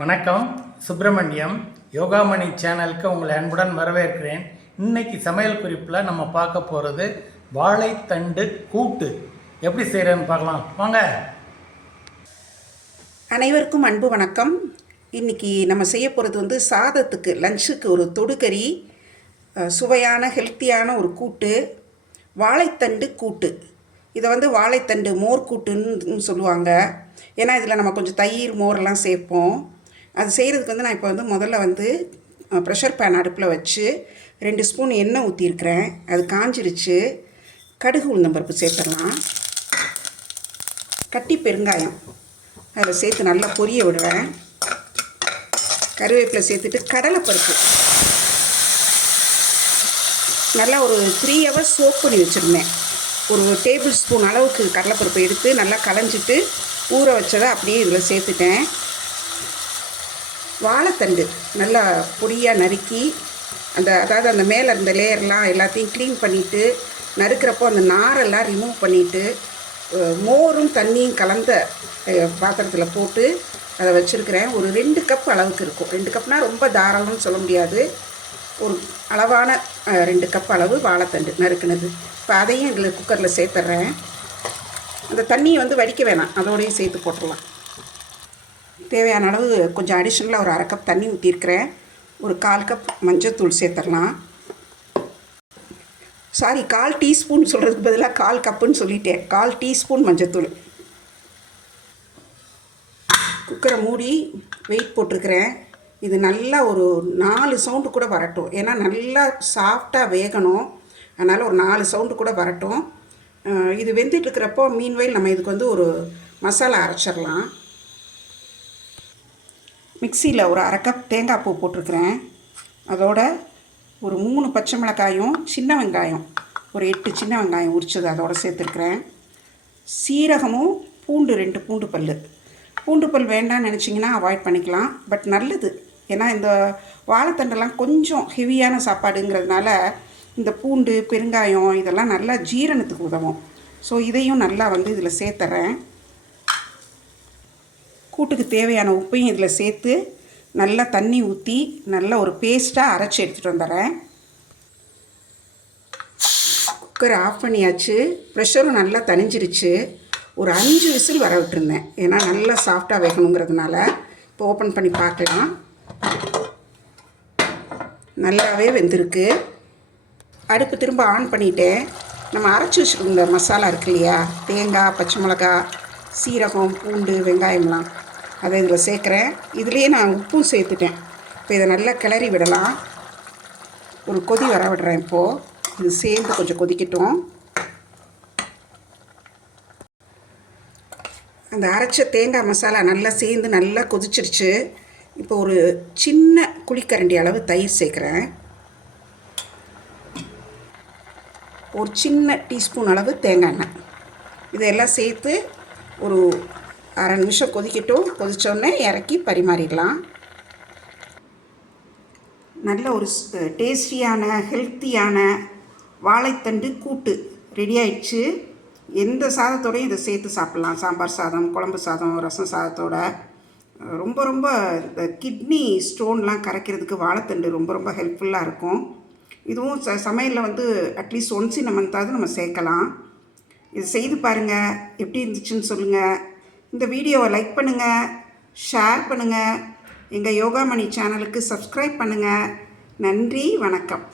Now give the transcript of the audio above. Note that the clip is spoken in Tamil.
வணக்கம். சுப்பிரமணியம் யோகாமணி சேனலுக்கு உங்களை அன்புடன் வரவேற்கிறேன். இன்னைக்கு சமையல் குறிப்பில் நம்ம பார்க்க போகிறது வாழைத்தண்டு கூட்டு. எப்படி செய்கிறேன்னு பார்க்கலாம். வாங்க. அனைவருக்கும் அன்பு வணக்கம். இன்றைக்கி நம்ம செய்ய போகிறது வந்து சாதத்துக்கு லஞ்சுக்கு ஒரு தொடுகறி சுவையான ஹெல்த்தியான ஒரு கூட்டு வாழைத்தண்டு கூட்டு. இதை வந்து வாழைத்தண்டு மோர் கூட்டுன்னு சொல்லுவாங்க. ஏன்னா இதில் நம்ம கொஞ்சம் தயிர் மோரெல்லாம் சேர்ப்போம். அது செய்கிறதுக்கு வந்து நான் இப்போ வந்து முதல்ல வந்து ப்ரெஷர் பேன் அடுப்பில் வச்சு ரெண்டு ஸ்பூன் எண்ணெய் ஊற்றிருக்கிறேன் அது காஞ்சிருச்சு. கடுகு உளுந்தம்பருப்பு சேர்த்துடலாம். கட்டி பெருங்காயம். அதில் சேர்த்து நல்லா பொரிய விடுவேன். கருவேப்பிலை சேர்த்துட்டு கடலைப்பருப்பு. நல்லா ஒரு த்ரீ ஹவர்ஸ் சோப் பண்ணி வச்சுருந்தேன். ஒரு டேபிள் ஸ்பூன் அளவுக்கு கடலைப்பருப்பை எடுத்து நல்லா களைஞ்சிட்டு ஊற வச்சதை அப்படியே இதில் சேர்த்துட்டேன். வாழைத்தண்டு நல்லா பொடியாக நறுக்கி அந்த அதாவது அந்த மேலே இருந்த லேயர்லாம் எல்லாத்தையும் க்ளீன் பண்ணிவிட்டு நறுக்கிறப்போ அந்த நாரெல்லாம் ரிமூவ் பண்ணிவிட்டு மோரும் தண்ணியும் கலந்த பாத்திரத்தில் போட்டு அதை வச்சுருக்கிறேன். ஒரு ரெண்டு கப் அளவுக்கு இருக்கும். ரெண்டு கப்னால் ரொம்ப தாராளம்னு சொல்ல முடியாது. ஒரு அளவான ரெண்டு கப் அளவு வாழைத்தண்டு நறுக்குனது. இப்போ அதையும் இதில் குக்கரில் சேர்த்துட்றேன் அந்த தண்ணியை வந்து வடிக்க வேணாம். அதோடய சேர்த்து போட்டுடலாம் தேவையான அளவு கொஞ்சம் அடிஷ்னலாக ஒரு அரை கப் தண்ணி ஊற்றிருக்கிறேன் ஒரு கால் கப் மஞ்சத்தூள் சேர்த்துடலாம். சாரி கால் டீஸ்பூன் சொல்கிறதுக்கு பதிலாக கால் கப்புன்னு சொல்லிட்டேன். கால் டீஸ்பூன் மஞ்சத்தூள் குக்கரை மூடி வெயிட் போட்டிருக்கிறேன். இது நல்லா ஒரு நாலு சவுண்டு கூட வரட்டும். ஏன்னா நல்லா சாஃப்டாக வேகணும். அதனால் ஒரு நாலு சவுண்டு கூட வரட்டும். இது வெந்துட்டு இருக்கிறப்போ மீன்வெயில் நம்ம இதுக்கு வந்து ஒரு மசாலா அரைச்சிடலாம். மிக்சியில் ஒரு அரை கப் தேங்காய் பூ போட்டிருக்கிறேன். அதோட ஒரு மூணு பச்சை மிளகாயும் சின்ன வெங்காயம் ஒரு எட்டு சின்ன வெங்காயம் உரிச்சது அதோட சேர்த்துருக்குறேன். சீரகமும் பூண்டு ரெண்டு பூண்டு பல் பூண்டு பல் வேண்டாம்னு நினச்சிங்கன்னா அவாய்ட் பண்ணிக்கலாம். பட் நல்லது. ஏன்னா இந்த வாழைத்தண்டெல்லாம் கொஞ்சம் ஹெவியான சாப்பாடுங்கிறதுனால இந்த பூண்டு பெருங்காயம் இதெல்லாம் நல்லா ஜீரணத்துக்கு உதவும். ஸோ இதையும் நல்லா வந்து இதில் சேர்த்துறேன். கூட்டுக்கு தேவையான உப்பையும் இதில் சேர்த்து நல்லா தண்ணி ஊற்றி நல்லா ஒரு பேஸ்ட்டாக அரைச்சி எடுத்துகிட்டு வந்துடுறேன். குக்கர் ஆஃப் பண்ணியாச்சு. ப்ரெஷரும் நல்லா தணிஞ்சிருச்சு. ஒரு அஞ்சு விசில் வர விட்டுருந்தேன். ஏன்னா நல்லா சாஃப்டாக வேகணுங்கிறதுனால. இப்போ ஓப்பன் பண்ணி பார்க்கலாம். நல்லாவே வெந்திருக்கு. அடுப்பு திரும்ப ஆன் பண்ணிட்டேன். நம்ம அரைச்சி வச்சுருந்த மசாலா இருக்கு இல்லையா? தேங்காய் பச்சை மிளகா சீரகம் பூண்டு வெங்காயம்லாம். அதை இதில் சேர்க்குறேன். இதுலேயே நான் உப்பும் சேர்த்துட்டேன். இப்போ இதை நல்லா கிளறி விடலாம். ஒரு கொதி வர விடுறேன் இப்போது இது சேர்ந்து கொஞ்சம் கொதிக்கட்டும். அந்த அரைச்ச தேங்காய் மசாலா நல்லா சேர்ந்து நல்லா கொதிச்சிருச்சு. இப்போ ஒரு சின்ன குழிக்கரண்டி அளவு தயிர் சேர்க்குறேன். ஒரு சின்ன டீஸ்பூன் அளவு தேங்காய் எண்ணெய். இதெல்லாம் சேர்த்து ஒரு அரை நிமிஷம் கொதிக்கட்டும். கொதித்தோடனே இறக்கி பரிமாறிடலாம். நல்ல ஒரு டேஸ்டியான ஹெல்த்தியான வாழைத்தண்டு கூட்டு ரெடி ஆயிடுச்சு. எந்த சாதத்தோடையும் இதை சேர்த்து சாப்பிட்லாம். சாம்பார் சாதம் குழம்பு சாதம் ரசம் சாதத்தோட. ரொம்ப ரொம்ப இந்த கிட்னி ஸ்டோன்லாம் கரைக்கிறதுக்கு வாழைத்தண்டு ரொம்ப ரொம்ப ஹெல்ப்ஃபுல்லாக இருக்கும். இதுவும் ச சமையலில் வந்து அட்லீஸ்ட் ஒன்ஸ் இன் மந்த்தாவது நம்ம சேர்க்கலாம். இது செய்து பாருங்கள் எப்படி இருந்துச்சுன்னு சொல்லுங்கள் இந்த வீடியோவை லைக் பண்ணுங்கள் ஷேர் பண்ணுங்கள் எங்கள் யோகாமணி சேனலுக்கு சப்ஸ்கிரைப் பண்ணுங்கள் நன்றி வணக்கம்.